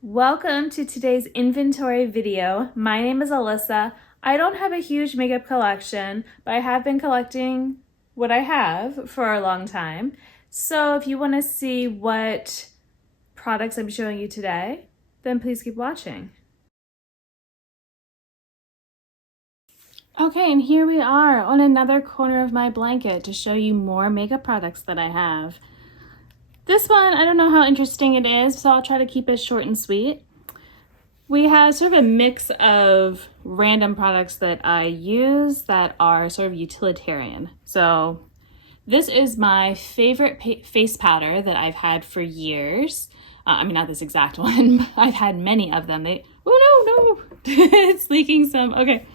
Welcome to today's inventory video. My name is Alyssa. I don't have a huge makeup collection, but I have been collecting what I have for a long time. So if you want to see what products I'm showing you today, then please keep watching. Okay, and here we are on another corner of my blanket to show you more makeup products that I have. This one, I don't know how interesting it is, so I'll try to keep it short and sweet. We have sort of a mix of random products that I use that are sort of utilitarian. So this is my favorite face powder that I've had for years. I mean, not this exact one. I've had many of them. Oh no, it's leaking some. Okay.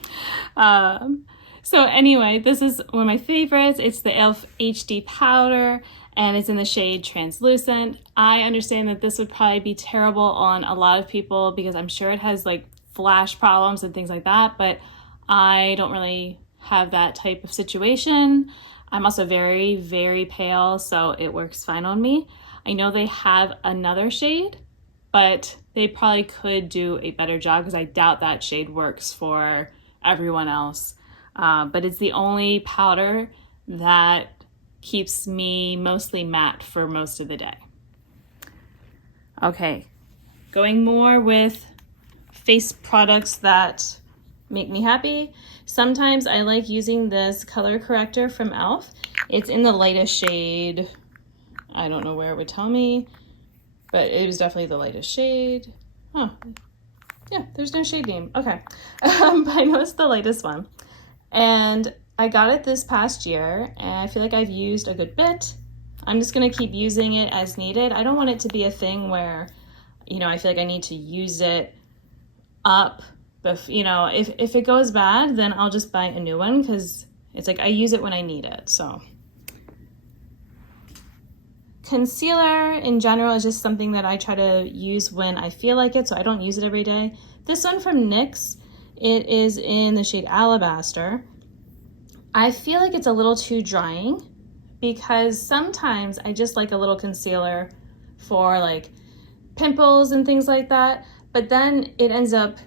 So anyway, this is one of my favorites. It's the e.l.f. HD powder, and it's in the shade Translucent. I understand that this would probably be terrible on a lot of people because I'm sure it has like flash problems and things like that, but I don't really have that type of situation. I'm also very, very pale, so it works fine on me. I know they have another shade, but they probably could do a better job because I doubt that shade works for everyone else. But it's the only powder that keeps me mostly matte for most of the day. Okay, going more with face products that make me happy. Sometimes I like using this color corrector from e.l.f. It's in the lightest shade. I don't know where it would tell me, but it was definitely the lightest shade. Huh. Yeah, there's no shade name. Okay. But I know it's the lightest one. And I got it this past year, and I feel like I've used a good bit. I'm just gonna keep using it as needed. I don't want it to be a thing where, I feel like I need to use it up. But, if it goes bad, then I'll just buy a new one because it's like I use it when I need it, so. Concealer in general is just something that I try to use when I feel like it, so I don't use it every day. This one from NYX, it is in the shade Alabaster. I feel like it's a little too drying because sometimes I just like a little concealer for like pimples and things like that, but then it ends up,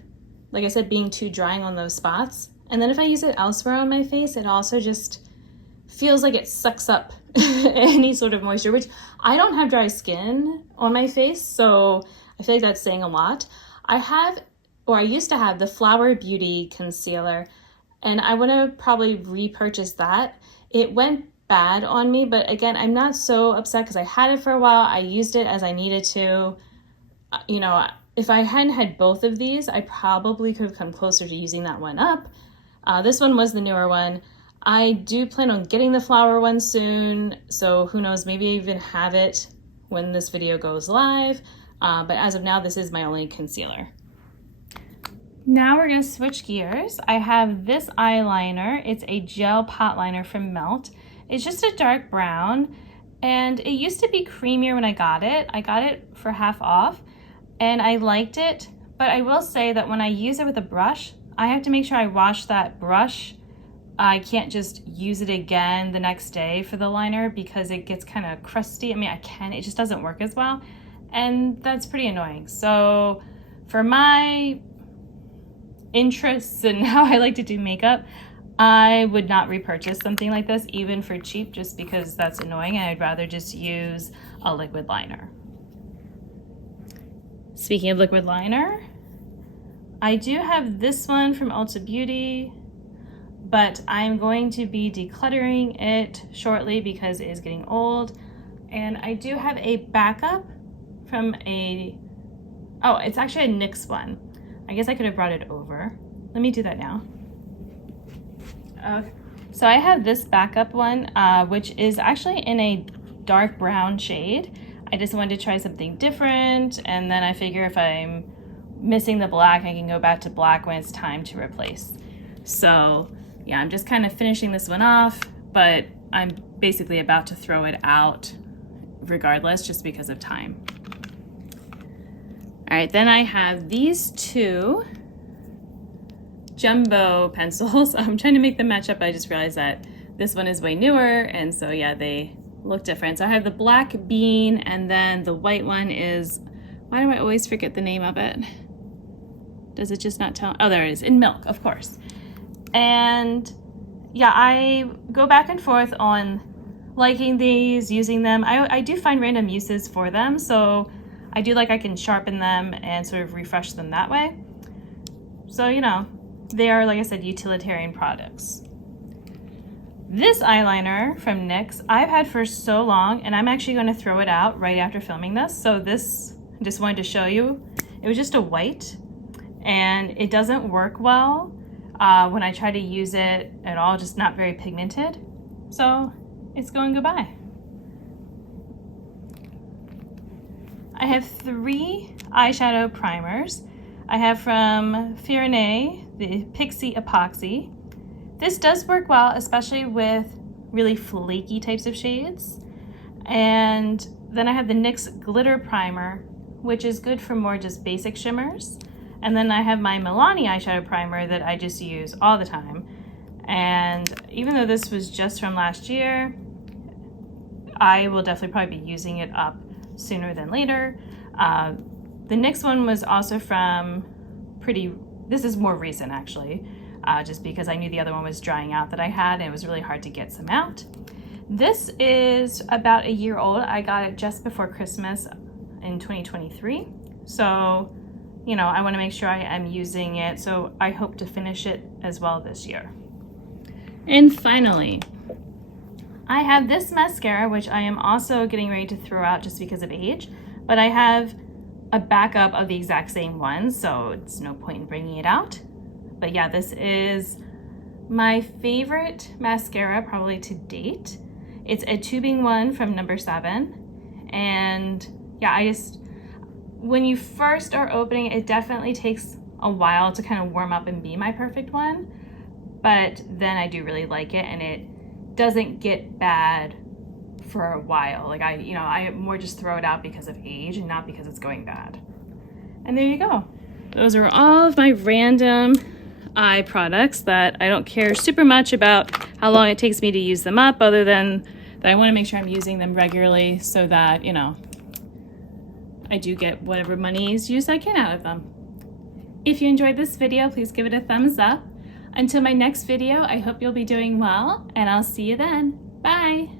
like I said, being too drying on those spots. And then if I use it elsewhere on my face, it also just feels like it sucks up any sort of moisture, which I don't have dry skin on my face, so I feel like that's saying a lot. I used to have the Flower Beauty concealer, and I want to probably repurchase that. It went bad on me, but again, I'm not so upset because I had it for a while. I used it as I needed to. If I hadn't had both of these, I probably could have come closer to using that one up. This one was the newer one. I do plan on getting the flower one soon, so who knows, maybe I even have it when this video goes live. But as of now, this is my only concealer. Now we're gonna switch gears. I have this eyeliner. It's a gel pot liner from Melt. It's just a dark brown, and it used to be creamier when I got it. I got it for half off, and I liked it, but I will say that when I use it with a brush, I have to make sure I wash that brush. I can't just use it again the next day for the liner because it gets kind of crusty. I mean, I can, it just doesn't work as well, and that's pretty annoying. So for my interests and how I like to do makeup, I would not repurchase something like this even for cheap just because that's annoying, and I'd rather just use a liquid liner. Speaking of liquid liner, I do have this one from Ulta Beauty, but I'm going to be decluttering it shortly because it is getting old. And I do have a backup from it's actually a NYX one. I guess I could have brought it over. Let me do that now. Okay. So I have this backup one, which is actually in a dark brown shade. I just wanted to try something different, and then I figure if I'm missing the black, I can go back to black when it's time to replace. So yeah, I'm just kind of finishing this one off, but I'm basically about to throw it out regardless just because of time. All right, then I have these two jumbo pencils. I'm trying to make them match up, but I just realized that this one is way newer, and so yeah, they look different. So I have the black bean, and then the white one is Why do I always forget the name of it? Does it just not tell? Oh, there it is, in Milk, of course. And yeah, I go back and forth on liking these, using them. I do find random uses for them, so I do like I can sharpen them and sort of refresh them that way. So, you know, they are, like I said, utilitarian products. This eyeliner from NYX I've had for so long, and I'm actually going to throw it out right after filming this. So this, I just wanted to show you. It was just a white, and it doesn't work well when I try to use it at all, just not very pigmented. So it's going goodbye. I have 3 eyeshadow primers. I have from Firenze, the Pixie Epoxy. This does work well, especially with really flaky types of shades. And then I have the NYX Glitter Primer, which is good for more just basic shimmers. And then I have my Milani eyeshadow primer that I just use all the time. And even though this was just from last year, I will definitely probably be using it up sooner than later. The NYX one was also from this is more recent actually, just because I knew the other one was drying out that I had, and it was really hard to get some out. This is about a year old. I got it just before Christmas in 2023. So, you know, I want to make sure I am using it, so I hope to finish it as well this year. And finally, I have this mascara, which I am also getting ready to throw out just because of age, but I have a backup of the exact same one, so it's no point in bringing it out. But yeah, this is my favorite mascara probably to date. It's a tubing one from No. 7, and yeah, when you first are opening it definitely takes a while to kind of warm up and be my perfect one, but then I do really like it, and it doesn't get bad for a while. Like I more just throw it out because of age and not because it's going bad. And there you go. Those are all of my random eye products that I don't care super much about how long it takes me to use them up, other than that I want to make sure I'm using them regularly so that, you know, I do get whatever money's use I can out of them. If you enjoyed this video, please give it a thumbs up. Until my next video, I hope you'll be doing well, and I'll see you then. Bye!